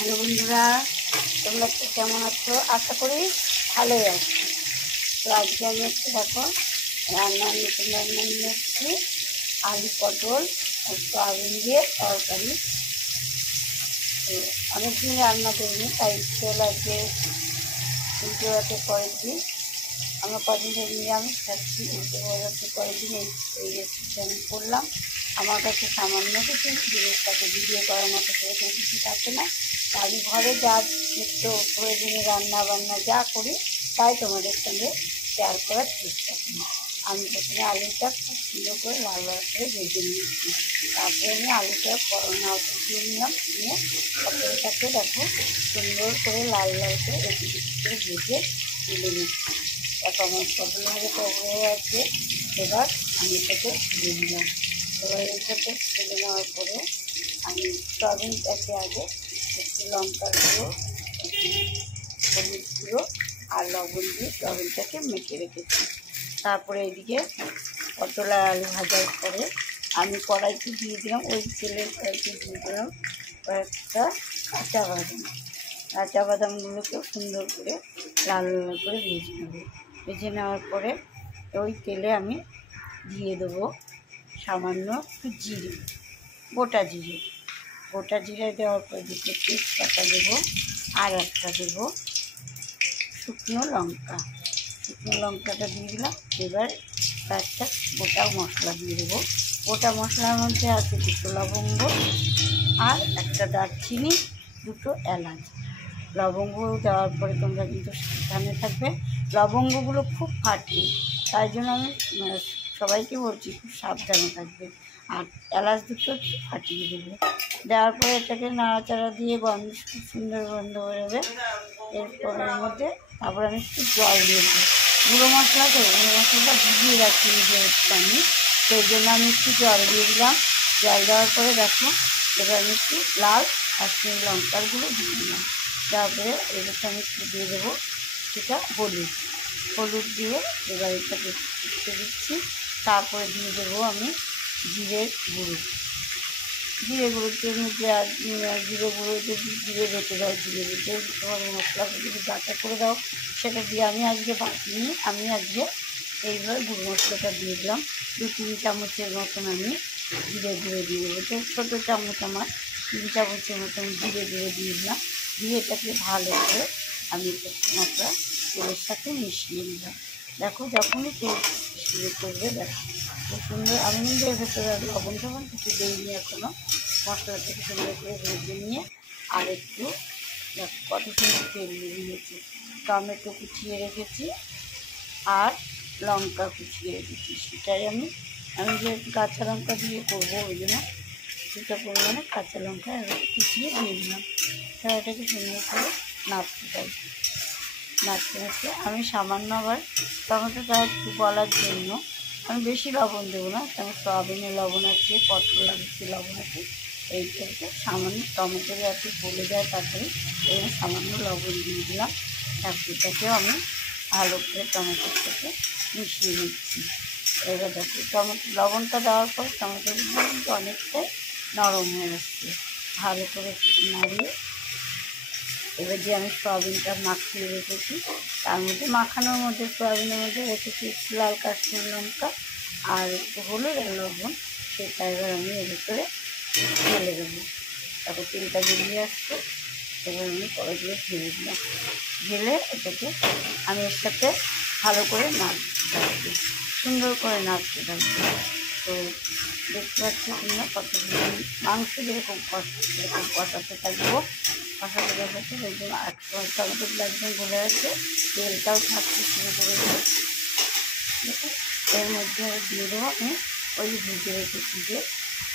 Hello বন্ধুরা, তোমরা তো কেমন আছো? আশা করি ভালোই আছো। তো আজকে আমি একটু দেখো নতুন রান্না নিয়ে এসেছি। আলু পটল আর সয়াবিন দিয়ে তরকারি। তো অনেকদিন রান্না করিনি, তাই ইচ্ছে হলো আজকে উল্টো রাতে পরের দিন। আমরা কদিন ধরে নিরামিষ খাচ্ছি, উল্টো রাতে পরের দিন এই রেসিপিটা আমি করলাম। আমার কাছে সামান্য কিছু জিনিসটাকে ভিডিও করার মতো সেরকম কিছু থাকে না। আমি ঘরে যা নিত্য প্রয়োজনীয় রান্না বান্না যা করি তাই তোমাদের সঙ্গে শেয়ার করার চেষ্টা করি। আমি প্রথমে আলুটা খুব সুন্দর করে লাল লাল করে ভেজে নিয়েছি। তারপরে আমি আলুটা করোনা দিয়ে নিলাম, নিয়ে পটলটাকে দেখো সুন্দর করে লাল লাল করে একটু করে ভেজে তুলে নিচ্ছি। এখন আমার পটল ভাজাটা হয়ে আছে। এবার আমি এটাকে তুলে নিলাম। এবার এটাকে তুলে নেওয়ার পরে আমি সয়াবিনটাকে আগে একটু লঙ্কার গুঁড়ো, একটু হলুদ গুঁড়ো আর লবণ দিয়ে সয়াবিনটাকে মেখে রেখেছি। তারপরে এদিকে পটল আর আলু ভাজার পরে আমি কড়াইতে দিয়ে দিলাম, ওই তেলের কড়াইতে দিয়ে দিলাম কয়েকটা কাঁচা বাদামগুলোকেও সুন্দর করে লাল লাল করে ভেজে নেব। ভেজে নেওয়ার পরে ওই তেলে আমি দিয়ে দেবো সামান্য একটু জিরে, গোটা জিরে দেওয়ার পর দুটো তেজপাতা দেবো, আর একটা দেবো শুকনো লঙ্কাটা দিয়ে দিলাম। এবার একটা গোটা মশলা দিয়ে দেবো। গোটা মশলার মধ্যে আছে দুটো লবঙ্গ আর একটা দারচিনি, দুটো এলাচ। লবঙ্গ দেওয়ার পরে তোমরা কিন্তু সাবধানে থাকবে, লবঙ্গগুলো খুব ফাটে, তাই জন্য আমি সবাইকে বলছি খুব সাবধানে থাকবে। আর এলাচ দুটো ফাটিয়ে দেবে। দেওয়ার পরে এটাকে নাড়াচাড়া দিয়ে খুব সুন্দর গন্ধ বেরোবে। এরপরের মধ্যে তারপর আমি একটু জল দিয়ে দেবো। গুঁড়ো মশলাটা ভিজিয়ে রাখিনি যেহেতু আমি, সেই জন্য আমি একটু জল দিয়ে দিলাম। জল দেওয়ার পরে দেখো এবার আমি একটু লাল কাশ্মীরি লঙ্কার গুঁড়ো দিয়ে দিলাম। তারপরে এটাকে আমি একটু দিয়ে দেবো সেটা হলুদ দিয়ে এবার এটাকে একটু দিচ্ছি। তারপরে দিয়ে দেবো আমি জিরে গুঁড়োর মধ্যে জিরে গুঁড়ো যদি জিরে বেটে দাও, জিরে বেটে তোমার মশলাটা যদি বাটা করে দাও সেটা দিয়ে আমি আজকে বাটিনি, আমি আজকে এইভাবে গুঁড়ো মশলাটা দিয়ে দিলাম। 2-3 চামচের মতন আমি জিরে গুঁড়ো দিয়ে দেবো। তো ছোটো চামচ আমার 3 চামচের মতন জিরে গুঁড়ো দিয়ে দিলাম। দিয়ে এটাকে ভালো করে আমি মশলা তেলের সাথে মিশিয়ে নিলাম। দেখো যখনই তেল মিশিয়ে করবে দেখো খুব সুন্দর। আমি কিন্তু এর ভেতরে লবণ কিছু দিইনি এখনও। মশলা থেকে সুন্দর করে ভেজে নিয়ে আর একটু কত সুন্দর তেল বেরিয়েছে। টমেটো কুচিয়ে রেখেছি আর লঙ্কা কুচিয়ে রেখেছি, সেটাই আমি যে কাঁচা লঙ্কা দিয়ে করবো ওই জন্য দুটো পরিমাণে কাঁচা লঙ্কা কুচিয়ে দিয়ে দিলাম। তাই এটাকে সুন্দর করে নাড়তে আমি সামান্য আবার টমেটোটা একটু গলার জন্য আমি বেশি লবণ দেবো না, কারণ সয়াবিনে লবণ আছে, পটল আছে লবণ আছে। এইটাকে সামান্য টমেটো যাতে গলে যায় তাড়াতাড়ি এবং সামান্য লবণ দিয়ে দিলাম। তারপরটাকেও আমি ভালো করে টমেটোর সাথে মিশিয়ে নিচ্ছি। এবার দেখো লবণটা দেওয়ার পর টমেটোগুলো কিন্তু অনেকটাই নরম হয়ে আসছে। ভালো করে নাড়িয়ে এবার যে আমি সয়াবিনটা মাখিয়ে রেখেছি তার মধ্যে মাখানোর মধ্যে সয়াবিনের মধ্যে রেখেছি একটু লাল কাশ্মীরি লঙ্কা আর একটু হলুদ আর লবণ, সেটা এবার আমি এর ভিতরে ঢেলে দেবো। তারপর তেলটা বেরিয়ে আসছে। এবার আমি কড়াইগুলো ঢেলে দিলাম। ঢেলে এটাকে আমি এর সাথে ভালো করে নাড়তে থাকবো, সুন্দর করে নাড়তে থাকবো। তো দেখতে পাচ্ছি তোমরা কতগুলো মাংস যেরকম কষাতে থাকবো। একদম টমেটোগুলো একদম গলে আছে, তেলটাও থাকতে শুরু করে দেবো। এর মধ্যে দিয়ে দেবো আমি ওই ভেজে রেখেছি যে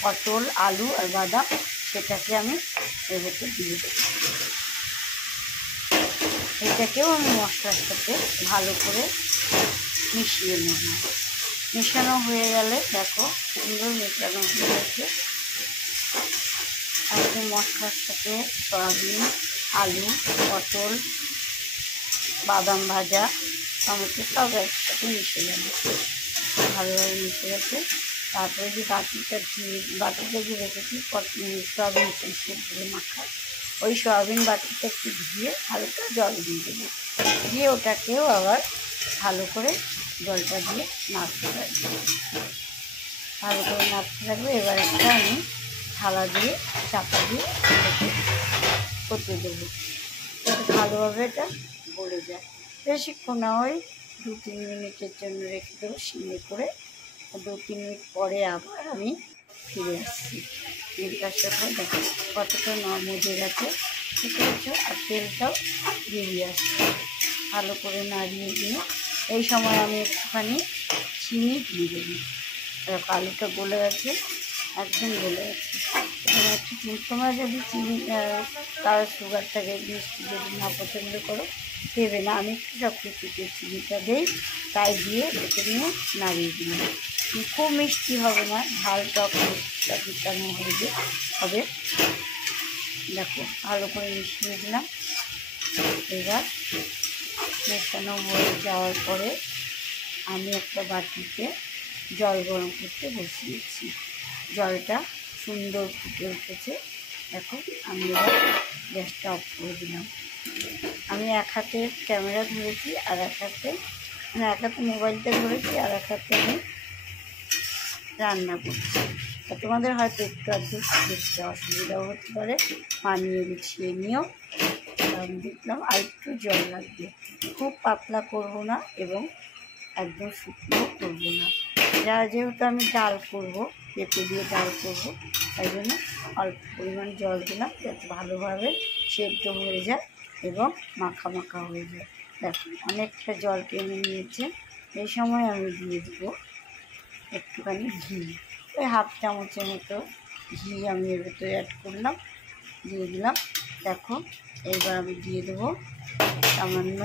পটল আলু আর বাদাম, সেটাকে আমি এর ভেতরে দিয়ে দেবো। এটাকেও আমি মশলার সাথে ভালো করে মিশিয়ে নেব। মেশানো হয়ে গেলে দেখো সুন্দর মেশানো হয়ে গেছে। একদম মশলার সাথে সয়াবিন আলু পটল বাদাম ভাজা টমেটো সব একসাথে মিশে যাবে, ভালোভাবে মিশে গেছে। তারপরে যে বাটিটা যে রেখেছি সয়াবিন সেদ্ধ মাখা, ওই সয়াবিন বাটিটা একটু দিয়ে হালকা জল দিয়ে দেবো, দিয়ে ওটাকেও আবার ভালো করে জলটা দিয়ে নাড়তে থাকবো, ভালো করে নাড়তে থাকবো। এবার একটা আমি থালা দিয়ে চাপা দিয়ে করতে দেবো, যাতে ভালোভাবে এটা গলে যায়। বেশিক্ষণ না হয় 2-3 মিনিটের জন্য রেখে দেবো সিমে করে। 2-3 মিনিট পরে আবার আমি ফিরে আসছি। ফিরে আসার পর দেখো কতটা মজে গেছে, ঠিক আছে, আর তেলটাও বেরিয়ে আসছে। ভালো করে নাড়িয়ে দিয়ে এই সময় আমি একটুখানি চিনি দিয়ে দেবো। আলুটা গলে গেছে, একদম গলে গেছে। একটু তোমরা যদি চিনি কারো সুগার থাকে, মিষ্টি যদি না পছন্দ করো দেবে না, আমি একটু সব কিছুতে চিনিটা দিই, তাই দিয়ে এতে নিয়ে নাড়িয়ে দিলাম। খুব মিষ্টি হবে না, ঝাল টক মিষ্টিটা মিশানো হবে। দেখো ভালো করে মিশিয়ে দিলাম। এবার মেশানো হয়ে যাওয়ার পরে আমি একটা বাটিতে জল গরম করতে বসিয়েছি। জলটা সুন্দর ফুটে উঠেছে। এখন আমি এবার গ্যাসটা অফ করে দিলাম। আমি এক হাতে ক্যামেরা ধরেছি, আর এক হাতে মোবাইলটা ধরেছি, আর এক হাতে আমি রান্না করছি। তোমাদের হয়তো একটু আধটু দেখতে অসুবিধাও হতে পারে, মানিয়ে গুছিয়ে নিও। আমি দেখলাম আর একটু জল লাগবে, খুব পাতলা করবো না এবং একদম শুকনো করবো না। যেহেতু আমি ডাল করবো, পেঁপে দিয়ে ডাল করবো, তাই জন্য অল্প পরিমাণ জল দিলাম, যাতে ভালোভাবে সেদ্ধ হয়ে যায় এবং মাখা মাখা হয়ে যায়। দেখো অনেকটা জল টেনে নিয়েছে। এই সময় আমি দিয়ে দেবো একটুখানি ঘি, ওই 1/2 চামচের মতো ঘি আমি এর ভেতরে অ্যাড করলাম, দিয়ে দিলাম। দেখো এইবার আমি দিয়ে দেবো সামান্য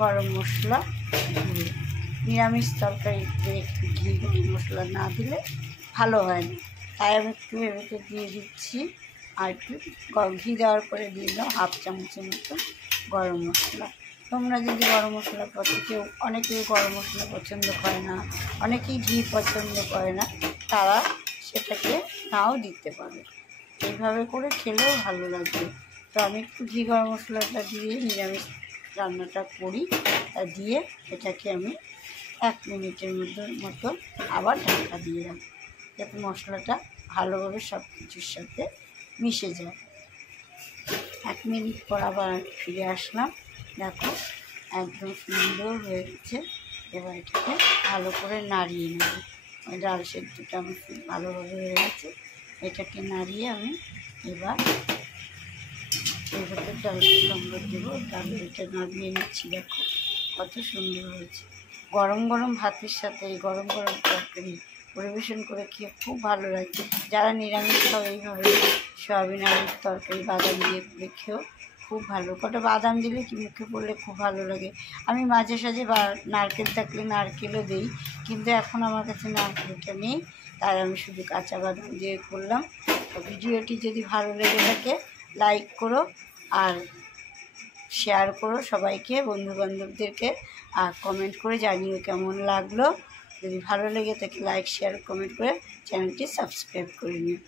গরম মশলা গুঁড়ো। নিরামিষ তরকারিতে একটু ঘি গরম মশলা না দিলে ভালো হয় না, তাই আমি একটু এর ভেতরে দিয়ে দিচ্ছি। আর একটু ঘি দেওয়ার পরে দিয়ে দিলাম 1/2 চামচের মতো গরম মশলা। তোমরা যদি গরম মশলা অনেকেই গরম মশলা পছন্দ করে না, অনেকেই ঘি পছন্দ করে না, তারা সেটাকে নাও দিতে পারে। এইভাবে করে খেলেও ভালো লাগবে। তো আমি একটু ঘি গরম মশলাটা দিয়ে নিরামিষ রান্নাটা করি, দিয়ে এটাকে আমি 1 মিনিটের মতো আবার ঢাকা দিয়ে রাখি, যাতে মশলাটা ভালোভাবে সব কিছুর সাথে মিশে যায়। 1 মিনিট পর আবার ফিরে আসলাম। দেখো একদম সুন্দর হয়ে গেছে। এবার এটাকে ভালো করে নাড়িয়ে নেব। ডাল সেদ্ধটা আমার খুব ভালোভাবে হয়ে গেছে। এটাকে নাড়িয়ে আমি এবার এর ভেতর ডালটা সম্বর দেবো। ডালটা নাড়িয়ে নিচ্ছি। দেখো কত সুন্দর হয়েছে। গরম গরম ভাতের সাথে এই গরম গরম তরকারি পরিবেশন করে খেয়ে খুব ভালো লাগে। যারা নিরামিষ খাবে এইভাবে সয়াবিন আলুর তরকারি বাদাম দিয়ে করে খেয়েও খুব ভালো। কটা বাদাম দিলে কি মুখে পড়লে খুব ভালো লাগে। আমি মাঝে সাঝে নারকেল থাকলে নারকেলও দিই, কিন্তু এখন আমার কাছে নারকেলটা নেই, তাই আমি শুধু কাঁচা বাদাম দিয়ে করলাম। তো ভিডিওটি যদি ভালো লেগে থাকে লাইক করো আর শেয়ার করো সবাইকে, বন্ধুবান্ধবদেরকে, আর কমেন্ট করে জানিও কেমন লাগলো। যদি ভালো লেগে থাকে লাইক শেয়ার কমেন্ট করে চ্যানেলটি সাবস্ক্রাইব করে নিও।